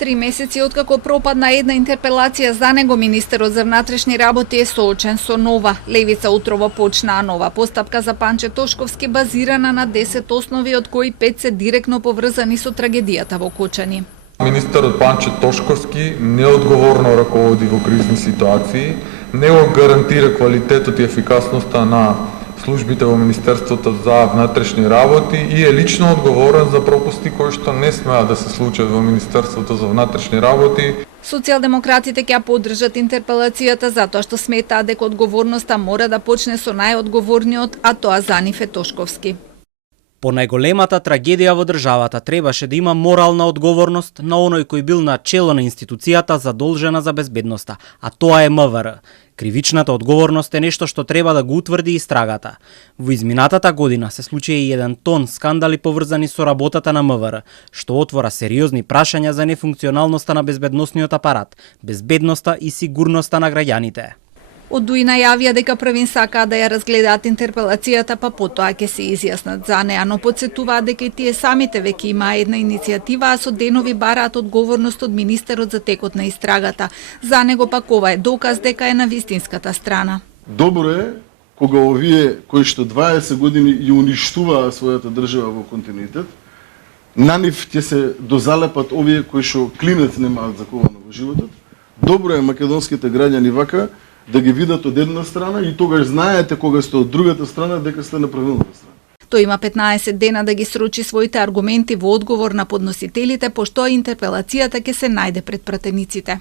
3 месеци откако пропадна една интерпелација за него, министерот за внатрешни работи е соочен со нова. Левица утрово почнаа нова постапка за Панче Тошковски, базирана на 10 основи, од кои 5 се директно поврзани со трагедијата во Кочани. Министерот Панче Тошковски неодговорно раководи во кризни ситуации, не го гарантира квалитетот и ефикасноста на службите во Министерството за внатрешни работи и е лично одговорен за пропусти кои што не смеа да се случат во Министерството за внатрешни работи. Социјалдемократите ќе поддржат интерпелацијата затоа што сметаат дека одговорноста мора да почне со најодговорниот, а тоа за нив е Тошковски. По најголемата трагедија во државата требаше да има морална одговорност на оној кој бил на чело на институцијата задолжена за безбедноста, а тоа е МВР. Кривичната одговорност е нешто што треба да го утврди истрагата. Во изминатата година се случи и еден тон скандали поврзани со работата на МВР, што отвора сериозни прашања за нефункционалноста на безбедносниот апарат, безбедноста и сигурноста на граѓаните. Од ДУИ најавија дека првин сакаат да ја разгледаат интерпелацијата, па потоа ќе се изјаснат за неа, но потсетуваат дека и тие самите веќе имаа една иницијатива, а со денови бараат одговорност од министерот за текот на истрагата. За него пак ова е доказ дека е на вистинската страна. Добро е кога овие кои што 20 години ја уништуваа својата држава во континуитет, на нив ќе се дозалепат овие кои што клинец немаат заковано во животот. Добро е македонските граѓани вака да ги видат од една страна и тогаш знаете кога сте од другата страна дека сте на правилната страна. Тој има 15 дена да ги срочи своите аргументи во одговор на подносителите, пошто интерпелацијата ќе се најде пред пратениците.